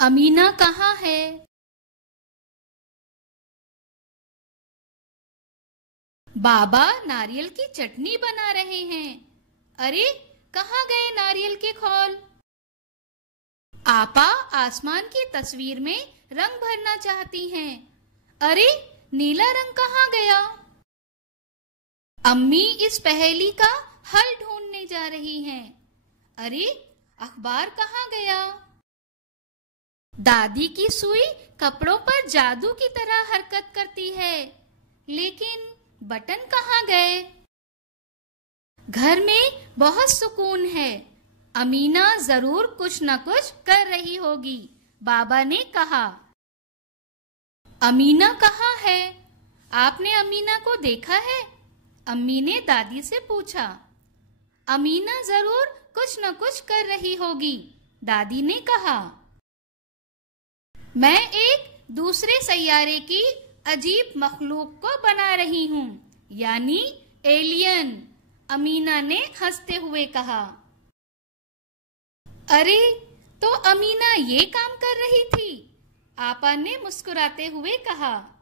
अमीना कहाँ है? बाबा नारियल की चटनी बना रहे हैं। अरे, कहाँ गए नारियल के खौल? आपा आसमान की तस्वीर में रंग भरना चाहती हैं। अरे, नीला रंग कहाँ गया? अम्मी इस पहेली का हल ढूंढने जा रही हैं। अरे, अखबार कहाँ गया? दादी की सुई कपड़ों पर जादू की तरह हरकत करती है, लेकिन बटन कहाँ गए? घर में बहुत सुकून है। अमीना जरूर कुछ न कुछ कर रही होगी, बाबा ने कहा। अमीना कहाँ है? आपने अमीना को देखा है? अम्मी ने दादी से पूछा। अमीना जरूर कुछ न कुछ कर रही होगी, दादी ने कहा। मैं एक दूसरे सैयारे की अजीब मखलूक को बना रही हूँ, यानी एलियन, अमीना ने हंसते हुए कहा। अरे, तो अमीना ये काम कर रही थी? आपा ने मुस्कुराते हुए कहा।